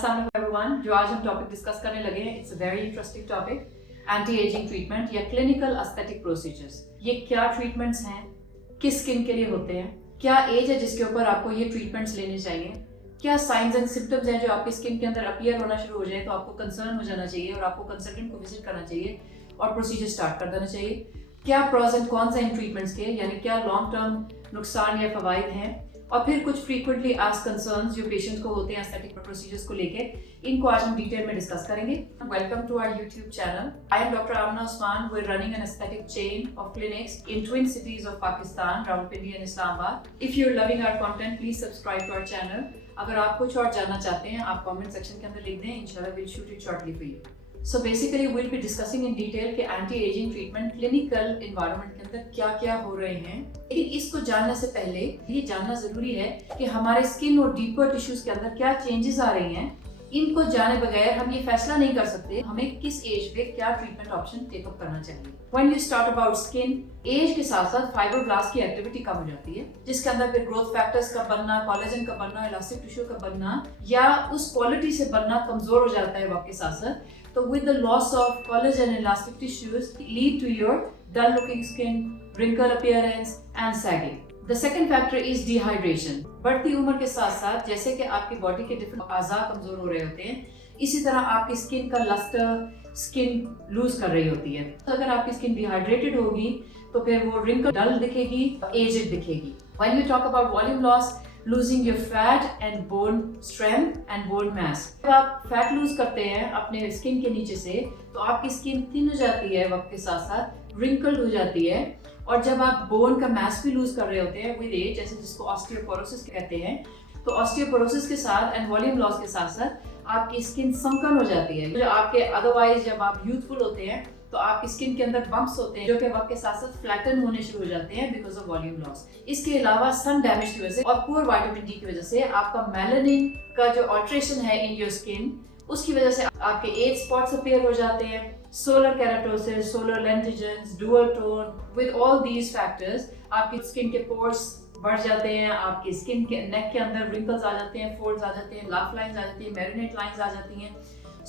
अस्सलाम वालेकुम एवरीवन। जो आज हम टॉपिक डिस्कस करने लगे हैं, it's a very interesting topic, anti ageing treatment या क्लिनिकल एस्थेटिक प्रोसीजर्स। ये क्या ट्रीटमेंट्स हैं, किस स्किन के लिए होते हैं, क्या एज है जिसके ऊपर आपको ये ट्रीटमेंट्स लेने चाहिए, क्या साइंस एंड सिम्टम्स हैं जो आपकी स्किन के अंदर अपीयर होना शुरू हो जाए तो आपको कंसर्न हो जाना चाहिए और आपको कंसल्टेंट को विजिट करना चाहिए और प्रोसीजर स्टार्ट कर देना चाहिए। क्या प्रोज एंड कॉन्स हैं इन ट्रीटमेंट्स के, यानी क्या लॉन्ग टर्म नुकसान या फवाइद हैं, और फिर कुछ फ्रीक्वेंटली आस्क्ड कंसर्न्स जो पेशेंट को होते हैं एस्थेटिक प्रोसीजर्स को लेके, इनको आज हम डिटेल में डिस्कस करेंगे। Welcome to our YouTube channel. I am doctor Amna Usman. We are running an aesthetic chain of clinics in twin cities of Pakistan, Rawalpindi and Islamabad. If you are loving our content, please subscribe to our channel. अगर आप कुछ और जानना चाहते हैं, आप comment section के अंदर लिख दें, इंशाल्लाह will shoot it shortly for you. So basically we'll be discussing in detail कि anti ageing treatment clinical environment के अंदर क्या क्या हो रहे हैं। लेकिन इसको जानने से पहले ये जानना जरूरी है कि हमारे स्किन और डीपर टिश्यूज के अंदर क्या चेंजेस आ रही हैं। इनको जाने बगैर हम ये फैसला नहीं कर सकते हमें किस एज पे क्या ट्रीटमेंट ऑप्शन टेकअप करना चाहिए। When you start about skin, age के साथ साथ फाइब्रोब्लास्ट की एक्टिविटी कम हो जाती है, जिसके अंदर फिर ग्रोथ फैक्टर्स का बनना, कोलेजन का बनना, इलास्टिक टिश्यू का बनना या उस क्वालिटी से बनना कमजोर हो जाता है वक्त के साथ साथ। So with the loss of collagen and elastic tissues lead to your dull looking skin, wrinkle appearance and sagging. The second factor is dehydration. बढ़ती उम्र के साथ साथ जैसे कि आपकी बॉडी के डिफरेंट अज़ा कमजोर हो रहे होते हैं, इसी तरह आपकी स्किन का लस्टर स्किन लूज कर रही होती है। तो अगर आपकी स्किन डिहाइड्रेटेड होगी तो फिर वो wrinkle डल दिखेगी, एजेड दिखेगी। When we talk about volume loss, losing your fat and bone strength and bone mass. जब आप फैट लूज करते हैं अपने स्किन के नीचे से तो आपकी स्किन थिन हो जाती है, वक्त के साथ साथ wrinkled हो जाती है। और जब आप बोन का मास भी लूज कर रहे होते हैं विद एज, जैसे जिसको ऑस्टियोपोरोसिस कहते हैं, तो ऑस्टियोपोरोसिस के साथ एंड वॉल्यूम लॉस के साथ साथ आपकी स्किन संकन हो जाती है। जो आपके अदरवाइज जब आप यूथफुल होते हैं तो आपकी स्किन के अंदर बम्प्स होते हैं जो कि वक्त के साथ साथ फ्लैटन होने शुरू हो जाते हैं बिकॉज ऑफ वॉल्यूम लॉस। इसके अलावा सन डैमेज की वजह से और पुअर विटामिन डी की वजह से आपका मेलानिन का जो अल्ट्रेशन है इन योर स्किन, उसकी वजह से आपके एज स्पॉट्स अपीयर हो जाते हैं, solar keratosis, solar lentigines, dual tone. With all these factors आपकी स्किन के पोर्स बढ़ जाते हैं, आपकी स्किन के नेक के अंदर रिंकल्स आ जाते हैं, फोल्ड्स आ जाते हैं, लाफ लाइंस आ जाती हैं, मैरिनेट लाइंस आ जाती हैं।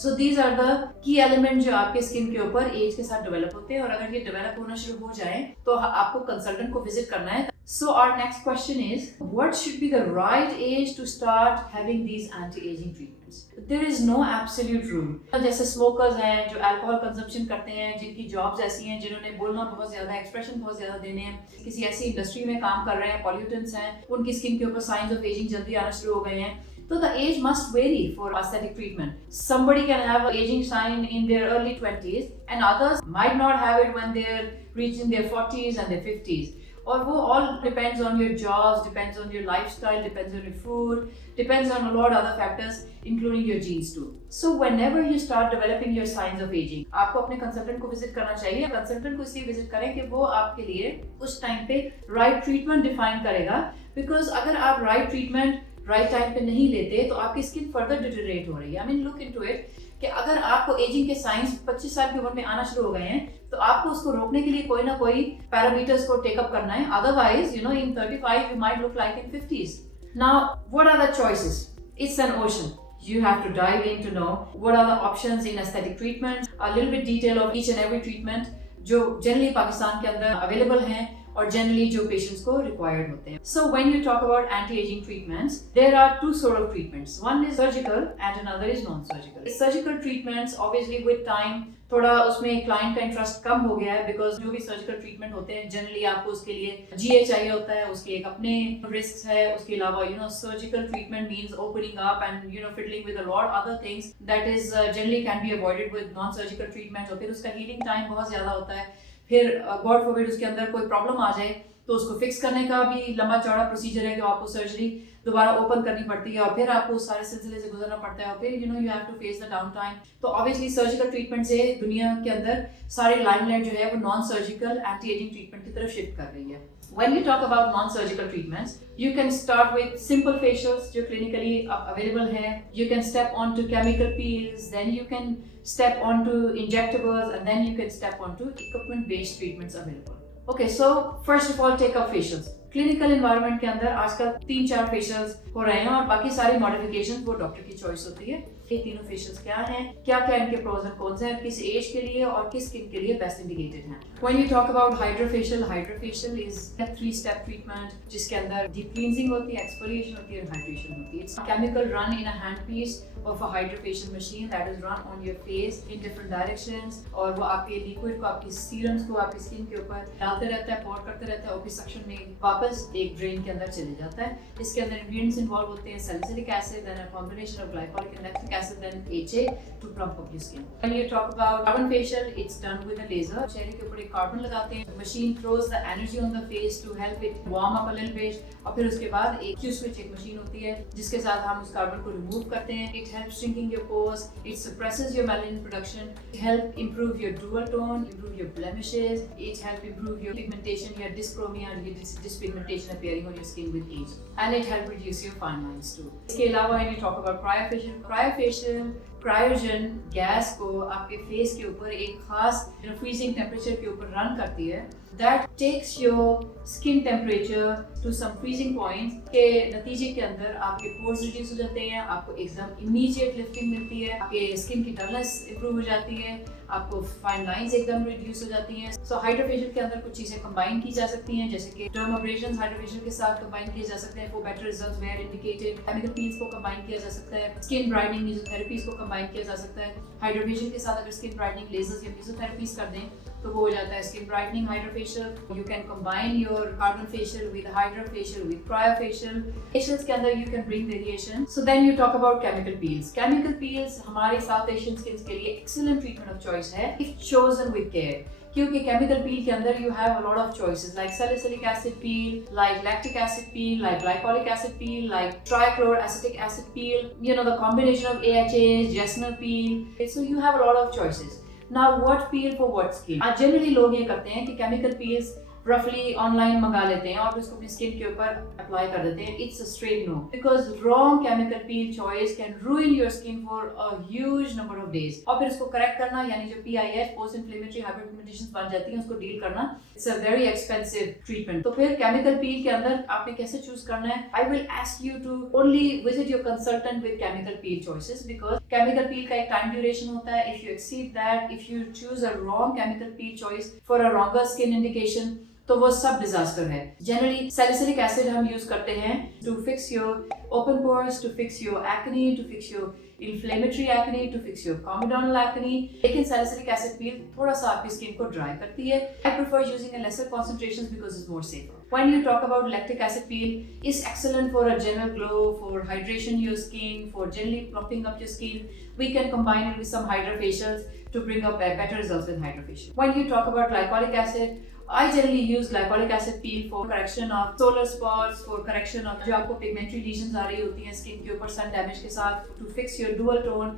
So these are the key element जो आपके स्किन के ऊपर एज के साथ डेवलप होते हैं, और अगर ये डेवलप होना शुरू हो जाए तो आपको कंसल्टेंट को विजिट करना है। So our next question is, what should be the right age to start having these anti-aging treatments? There is no absolute rule. जैसे स्मोकर्स हैं जो अल्कोहल कंजम्पशन करते हैं, जिनकी जॉब्स ऐसी हैं, जिन्होंने बोलना बहुत ज्यादा, एक्सप्रेशन बहुत ज्यादा देने हैं, किसी ऐसी इंडस्ट्री में काम कर रहे हैं, पॉल्यूटेंट्स हैं, उनकी स्किन के ऊपर साइंस ऑफ एजिंग जल्दी आना शुरू हो गए हैं, so the age must vary for aesthetic treatment. Somebody can have an aging sign in their early 20s and others might not have it when they're reaching their 40s and their 50s. और वो all depends on your jobs, depends on your lifestyle, depends on your food, depends on a lot of other factors including your genes too. So whenever you start developing your signs of aging, आपको अपने consultant को visit करना चाहिए। Consultant को इसलिए visit करें कि वो आपके लिए उस टाइम पे राइट ट्रीटमेंट डिफाइन करेगा, बिकॉज अगर आप राइट ट्रीटमेंट राइट टाइम पे नहीं लेते तो आपकी स्किन फर्दर डिटेरिएट हो रही है। I mean look into it कि अगर आपको एजिंग के साइंस 25 साल की उम्र में आना शुरू हो गए हैं तो आपको उसको रोकने के लिए कोई ना कोई पैरामीटर्स को टेकअप करना है। Otherwise you know in 35 you might look like in 50s. Now what are the choices? It's an ocean. You have to dive in to know what are the options in aesthetic treatment, a little bit detail of each and every treatment जो generally Pakistan के अंदर available हैं और generally जो patients को required होते हैं। So when you talk about anti-aging treatments, there are two sort of treatments. One is surgical and another is non-surgical. Surgical treatments obviously with time थोड़ा उसमें क्लाइंट का इंटरेस्ट कम हो गया है, बिकॉज जो भी सर्जिकल ट्रीटमेंट होते हैं जनरली आपको उसके लिए जीए चाहिए होता है, उसके एक अपने रिस्क है। उसके अलावा you know surgical treatment means opening up and you know fiddling with a lot other things that is generally can be avoided with non surgical treatment. और फिर उसका हीलिंग टाइम बहुत ज्यादा होता है। फिर गॉड फॉरबिड उसके अंदर कोई प्रॉब्लम आ जाए तो उसको फिक्स करने का भी लंबा चौड़ा प्रोसीजर है कि आपको सर्जरी दोबारा ओपन करनी पड़ती है और फिर आपको उस सारे सिलसिले से गुजरना पड़ता है और फिर you know you have to face the downtime. तो ऑब्वियसली सर्जिकल ट्रीटमेंट से दुनिया के अंदर सारी लाइमलाइट जो है वो non surgical anti ageing treatment की तरफ शिफ्ट कर रही है। When we talk about non-surgical treatments, you can start with simple facials जो clinically available है. You can step on to chemical peels, then you can step on to injectables, and then you can step on to equipment-based treatments available. Okay, so first of all, take up facials. Clinical environment के अंदर आजकल 3-4 facials हो रहे हैं और बाकी सारी modification वो डॉक्टर की चॉइस होती है। ये तीनों फेशियल्स क्या हैं, क्या क्या इनके प्रोज एंड कॉन्स हैं, किस एज के लिए और किस स्किन के लिए बेस्ट इंडिकेटेड हैं। When you talk about hydrofacial is a 3-step treatment जिसके अंदर डीप क्लींजिंग होती है, एक्सफोलिएशन होती है, हाइड्रेशन होती है। It's chemical run in a handpiece of a hydrofacial machine that is run on your face in different directions और वो आपके लिक्विड को, आपकी सीरम्स को आपकी स्किन के ऊपर डालते रहता है, पोर करते रहता है और फिर सक्शन में वापस एक ड्रेन के अंदर चले जाता है। इसके अंदर इंग्रेडिएंट्स इन्वॉल्व होते हैं salicylic acid, then a combination of glycolic and lactic acid, then HA to plump up your skin. When you talk about carbon facial, it's done with a laser. चेहरे के ऊपर एक कार्बन लगाते हैं, machine throws the energy on the face to help it warm up a little bit और फिर उसके बाद एक Q switch एक मशीन होती है जिसके साथ हम उस कार्बन को रिमूव करते हैं। It helps shrinking your pores, it suppresses your melanin production, it helps improve your dual tone, improve your blemishes, it helps improve your pigmentation, your dyschromia and your dyspigmentation appearing on your skin with age, and it helps reduce your fine lines too. इसके अलावा when you talk about cryofacial cryogen gas को आपके face के ऊपर एक खास freezing temperature के ऊपर रन करती है। That takes your skin temperature to some freezing point के नतीजे के अंदर आपके pores reduce हो जाते हैं, आपको एकदम immediate lifting मिलती है, आपके skin की dullness improve हो जाती है, आपको fine lines एकदम reduce हो जाती हैं। So हाइड्रोफेशियल के अंदर कुछ चीज़ें combine की जा सकती हैं जैसे कि dermabrasions हाइड्रोफेशियल के साथ combine किए जा सकते हैं for better results where indicated, chemical peels को combine किया जा सकता है, skin brightening mesotherapies को combine किया जा सकता है। हाइड्रोफेशियल के साथ अगर skin brightening lasers या mesotherapies कर दें तो वो हो जाता है skin brightening hydrofacial। You can combine your carbon facial with hydrofacial with cryofacial। Facials के अंदर you can bring variation। So then you talk about chemical peels। Chemical peels हमारे South Asian skins के लिए excellent treatment of choice है if chosen with care। क्योंकि chemical peel के अंदर you have a lot of choices like salicylic acid peel, like lactic acid peel, like glycolic acid peel, like trichloroacetic acid peel, you know, the combination of AHAs, Jessner peel, so you have a lot of choices। Now what peel for what skin? Generally लोग ये करते हैं कि chemical peels roughly online मंगा लेते हैं और उसको अपनी स्किन के ऊपर अप्लाई कर देते हैं। It's a straight no because wrong chemical peel choice can ruin your skin for a huge number of days और फिर उसको करेक्ट करना यानी जो PIH पोस्ट इन्फ्लेमेटरी हाइपरपिगमेंटेशन बन जाती है उसको डील करना it's a very expensive treatment. तो फिर केमिकल पील के अंदर आपने कैसे चूज करना है? I will ask you to only visit your consultant with chemical peel choices because chemical peel का एक टाइम ड्यूरेशन होता है। If you exceed that, if you choose a wrong chemical peel choice for a wronger skin indication तो वो सब disaster है। Generally salicylic acid हम use करते हैं to fix your open pores, to fix your acne, to fix your inflammatory acne, to fix your comedonal acne. लेकिन salicylic acid peel थोड़ा सा आपकी स्किन को ड्राई करती है। I prefer using a lesser concentrations because it's more safer. When you talk about lactic acid peel, it's excellent for a general glow, for hydration your skin, for generally plumping up your skin. We can combine it with some hydrofacials to bring up better results with hydrofacial. When you talk about glycolic acid, I generally use glycolic acid peel for correction of solar spots, for correction of जो आपको pigmentary lesions आ रही होती हैं skin के ऊपर sun damage के साथ, to fix your dual tone.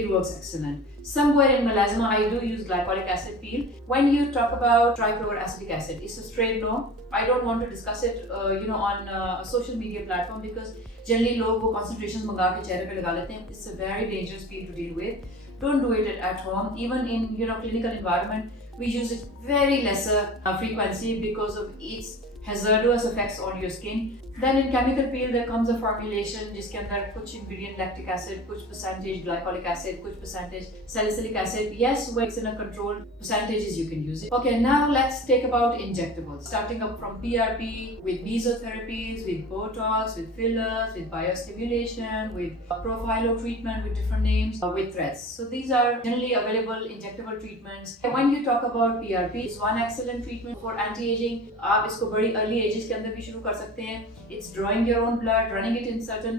It works excellent. Somewhere in melasma, I do use glycolic acid peel. When you talk about trichloroacetic acid, it's a straight no. I don't want to discuss it, on a social media platform because generally लोग वो concentrations मंगा के चेहरे पे लगा लेते हैं. It's a very dangerous peel to deal with. Don't do it at home. Even in clinical environment, we use it very lesser frequency because of its hazardous effects on your skin. Then in chemical peel there comes a formulation जिसके अंदर कुछ ingredient lactic acid, कुछ percentage glycolic acid, कुछ percentage salicylic acid. Yes, when it's in a controlled percentages you can use it. Okay, now let's take about injectables. Starting up from PRP, with mesotherapies, with Botox, with fillers, with biostimulation, with PROFHILO treatment with different names, with threads. So these are generally available injectable treatments. And when you talk about PRP, it's one excellent treatment for anti-aging. आप इसको बड़ी early ages के अंदर भी शुरू कर सकते हैं. It's drawing your own blood, running it in certain,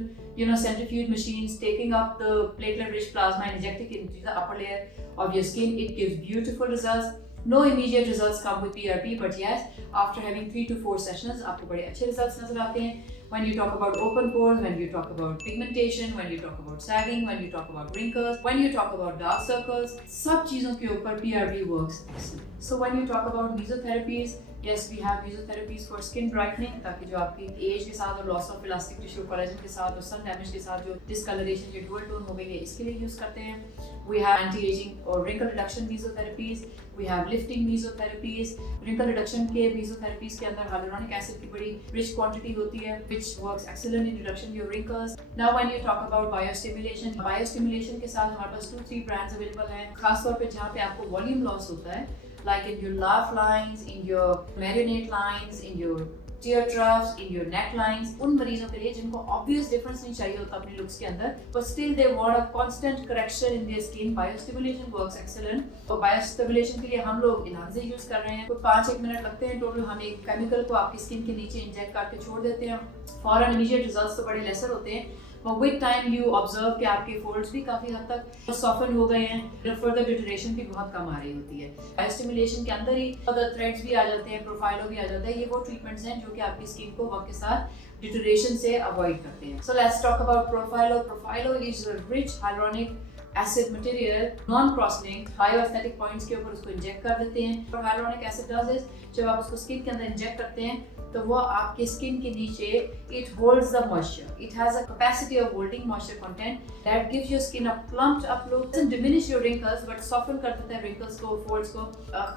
centrifuge machines, taking up the platelet-rich plasma and injecting it into the upper layer of your skin. It gives beautiful results. No immediate results come with PRP, but yes, after having 3 to 4 sessions, आपको बड़े अच्छे results नजर आते हैं. When you talk about open pores, when you talk about pigmentation, when you talk about sagging, when you talk about wrinkles, when you talk about dark circles, सब चीजों के ऊपर PRP works excellent. So when you talk about mesotherapies, Yes, we have mesotherapies for skin brightening, ताकि जो आपकी as के साथ और loss of elastic tissue collagen के साथ और सन डैमेज के साथ जो डिसकलरेशन जो डुअल टोन हो गई है इसके लिए यूज करते हैं. We have anti-aging or wrinkle reduction mesotherapies. We have lifting mesotherapies. Wrinkle reduction के mesotherapies के अंदर hyaluronic acid की बड़ी rich quantity होती है, which works excellent in reduction your wrinkles. Now when you talk about biostimulation के साथ हमारे पास 2-3 brands available हैं, खासतौर पे जहाँ पे आपको volume loss होता है, like in your laugh lines, in your marionette lines, in your tear troughs, in your neck lines. उन मरीजों के लिए जिनको obvious difference नहीं चाहिए होता अपने looks के अंदर, but still they want a constant correction in their skin, biostimulation works excellent. और biostimulation के लिए हम लोग इनाजे यूज कर रहे हैं. कोई 5-1 मिनट लगते हैं टोटल. हम एक केमिकल को आपकी स्किन के नीचे इंजेक्ट करके छोड़ देते हैं. फौरन इमीडिएट रिजल्ट्स तो बड़े लेसर होते हैं, but with time you observe कि आपके folds भी काफी हद तक soften हो गए हैं, further deterioration भी बहुत कम आ रही होती है. Biostimulation के अंदर ही other threads भी आ जाते हैं, PROFHILO भी आ जाता है. ये वो treatments हैं जो कि आपकी skin को वक्त के साथ deterioration से avoid करते हैं. So let's talk about PROFHILO. PROFHILO is a rich hyaluronic acid material, non-cross-linked, bioaesthetic points के ऊपर उसको inject कर देते हैं. और hyaluronic acid does is जब आप उसको skin के अंदर inject करते हैं तो वो आपके स्किन के नीचे it holds the moisture. It has a capacity of holding moisture content that gives your skin a plumped up look. Doesn't diminish your wrinkles but soften कर देता है wrinkles को, folds को.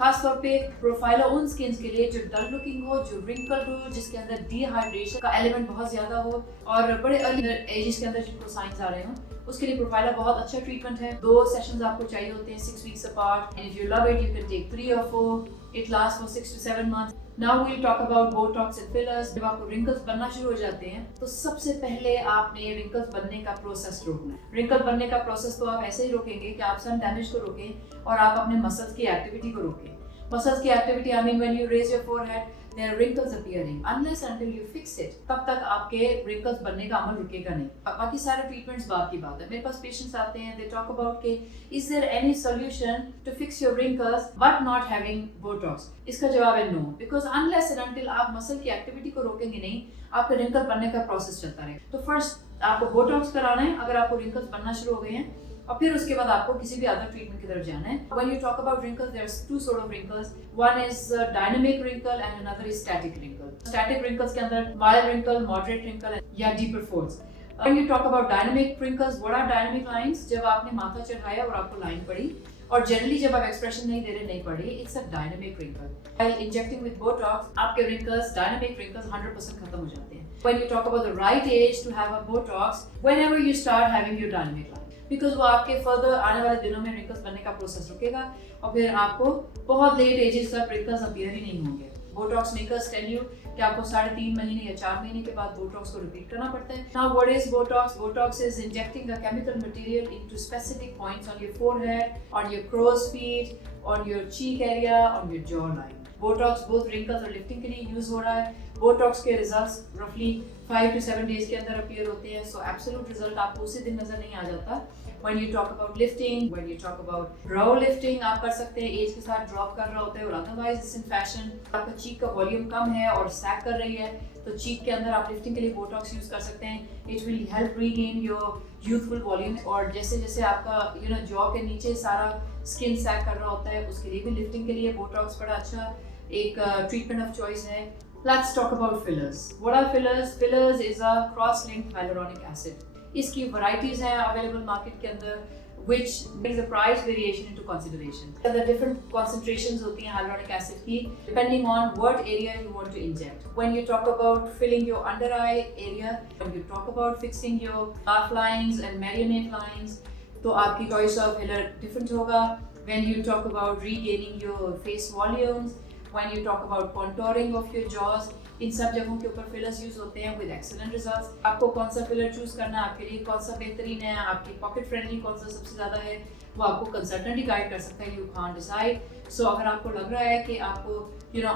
खास तौर पे PROFHILO उन skins के लिए जो dull looking हो, जो wrinkled हो, जिसके अंदर dehydration का element बहुत ज्यादा हो और बड़े early ages के अंदर जिनको signs आ रहे हो, उसके लिए PROFHILO बहुत अच्छा ट्रीटमेंट है. 2 सेशंस आपको चाहिए होते हैं 6 weeks apart. And if you love it, you can take 3 or 4. It lasts for 6 to 7 months. Now we'll talk about Botox and fillers. जब आपको wrinkles बनना शुरू हो जाते हैं तो सबसे पहले आपने wrinkles बनने का प्रोसेस रोकना है. wrinkle बनने का प्रोसेस तो आप ऐसे ही रोकेंगे कि आप सन डैमेज को रोकें और आप अपने मसल्स की एक्टिविटी को रोकें. मसल्स की activity, I mean when you raise your forehead, there are wrinkles appearing. Unless until you fix it, तब तक आपके wrinkles बनने का अमल रुकेगा नहीं. बाकी सारे treatments बाद की बात है. मेरे पास patients आते हैं, they talk about कि is there any solution to fix your wrinkles but not having Botox? इसका जवाब है no, because unless and until आप muscle की activity को रोकेंगे नहीं, आपके wrinkle बनने का process चलता रहेगा. तो first आपको Botox कराना है अगर आपको wrinkles बनना शुरू हो गए हैं, और फिर उसके बाद आपको किसी भी अदर ट्रीटमेंट की तरफ जाना है. When you talk about wrinkles, there's 2 sort of wrinkles. One is dynamic wrinkle and another is static wrinkle. Static wrinkles के अंदर mild wrinkle, moderate wrinkle या deeper folds. When you talk about dynamic wrinkles, what are dynamic lines? जब आपने माथा चढ़ाया और आपको line पड़ी और जनरली जब आप एक्सप्रेशन नहीं दे रहे, नहीं पड़ी, it's a dynamic wrinkle. While injecting with Botox, आपके wrinkles, dynamic wrinkles 100% खत्म हो जाते हैं. When you talk about the right age to have a Botox, whenever you start having your dynamic line. Because वो आपके फर्दर आने वाले दिनों में wrinkles बनने का प्रोसेस रुकेगा और फिर आपको बहुत लेट एजेस तक wrinkles अपीयर ही नहीं होंगे. बोटॉक्स मेकर्स टेल यू कि आपको 3.5 महीने या 4 महीने के बाद बोटॉक्स को रिपीट करना पड़ता है. Now what is botox? Botox is injecting a chemical material into specific points on your forehead, on your crow's feet, on your cheek area, on your jaw line. Botox बहुत wrinkles और lifting के लिए use हो रहा है. Botox के results रफली 5 to 7 days के अंदर अपीयर होते हैं. सो एब्सोल्यूट रिजल्ट आपको उसी दिन नजर नहीं आ जाता. When you talk about lifting, when you talk about brow lifting, आप कर सकते हैं, एज के साथ ड्रॉप कर रहा होता है और अदरवाइज इट्स इन फैशन. आपका चीक का वॉल्यूम कम है और सैग कर रही है तो चीक के अंदर आप लिफ्टिंग के लिए बोटॉक्स यूज कर सकते हैं. It will help regain your youthful volume. और जैसे जैसे आपका जॉ के नीचे सारा स्किन सैग कर रहा होता है उसके लिए भी लिफ्टिंग के लिए बोटॉक्स बड़ा अच्छा एक ट्रीटमेंट ऑफ चॉइस है. Let's talk about fillers. What are fillers? Fillers is a cross-linked hyaluronic acid. इसकी varieties हैं available market के अंदर, which brings the price variation into consideration. The different concentrations होती हैं hyaluronic acid की depending on what area you want to inject. When you talk about filling your under eye area, when you talk about fixing your laugh lines and marionette lines, तो आपकी choice of filler different होगा. When you talk about regaining your face volumes, when you talk about contouring of your jaws, इन सब जगहों के ऊपर fillers use होते हैं with excellent results. आपको कौन सा फिलर चूज करना है, आपके लिए कौन सा बेहतरीन है, आपकी पॉकेट फ्रेंडली कौन सा सबसे ज्यादा है, वो आपको कंसल्टेंट ही गाइड कर सकता है. You can't decide. सो अगर आपको लग रहा है कि आपको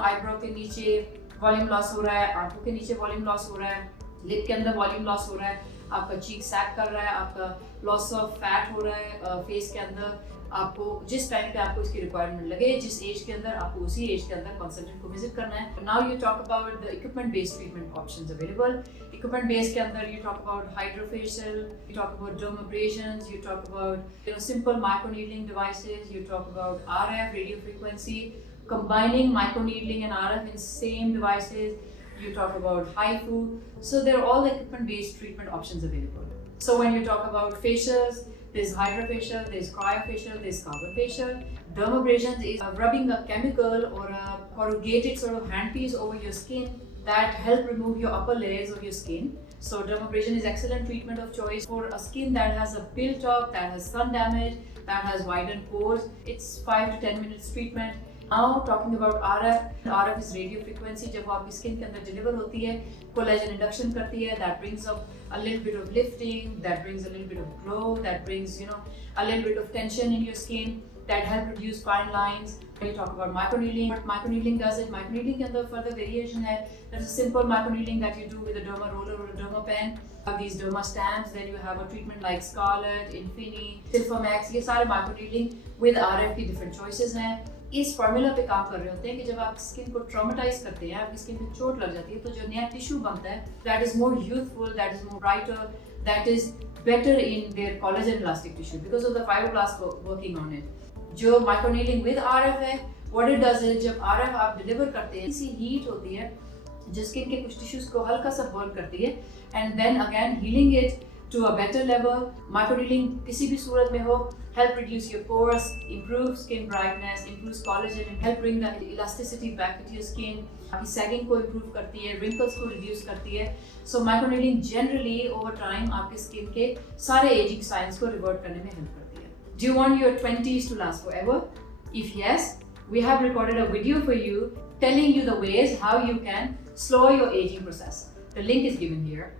आईब्रो के नीचे वॉल्यूम लॉस हो रहा है, आंखों के नीचे वॉल्यूम लॉस हो रहा है, लिप के अंदर वॉल्यूम लॉस हो रहा है, आपका चीक सैग कर रहा है, आपका लॉस ऑफ फैट हो रहा है फेस के अंदर, आपको जिस टाइम पे आपको इसकी रिक्वायरमेंट लगे, जिस एज के अंदर आपको उसी एज के अंदर कंसल्टेंट को विजिट करना है. Now you talk about the equipment based treatment options available. Equipment based के अंदर you talk about hydrofacial, you talk about dermabrasions, you talk about simple microneedling devices, you talk about RF radio frequency, combining microneedling and RF in same devices. You talk about HIFU. So there are all equipment-based treatment options available. So when you talk about facials, there's hydrofacial, there's cryofacial, there's carbon facial. Dermabrasion is rubbing a chemical or a corrugated sort of handpiece over your skin that help remove your upper layers of your skin. So dermabrasion is excellent treatment of choice for a skin that has a built-up, that has sun damage, that has widened pores. It's 5 to 10 minutes treatment. Now talking about RF, RF is radio frequency. जब वो आपकी skin के अंदर deliver होती है, collagen induction करती है, that brings up a little bit of lifting, that brings a little bit of glow, that brings a little bit of tension in your skin, that help reduce fine lines. When you talk about microneedling, what microneedling does is microneedling के अंदर further variation है. There's a simple microneedling that you do with a derma roller or a derma pen. You have these derma stamps, then you have a treatment like Scarlet, Infini, Silphomax. ये सारे microneedling with RF की different choices हैं. इस formula पे काम कर रहे होते हैं कि जब आप स्किन को ट्रॉमेटाइज करते हैं, आपकी स्किन पे चोट लग जाती है, तो जो नया टिश्यू बनता है, that is more youthful, that is more brighter, that is better in their collagen elastic tissue because of the fibroblast working on it. जो माइक्रोनीडलिंग विद आरएफ है, व्हाट इट डज इज जब RF आप deliver करते हैं, इसी heat होती है जो स्किन के कुछ टिश्यूज को हल्का सा बर्न करती है and then again healing it to a better level. Microneedling किसी भी सूरत में हो, help reduce your pores, improve skin brightness, improves collagen and help bring the elasticity back into your skin. आपकी sagging को improve करती है, wrinkles को reduce करती है. So microneedling generally over time आपके skin के सारे aging signs को revert करने में help करती है. Do you want your 20s to last forever? If yes, we have recorded a video for you telling you the ways how you can slow your aging process. The link is given here.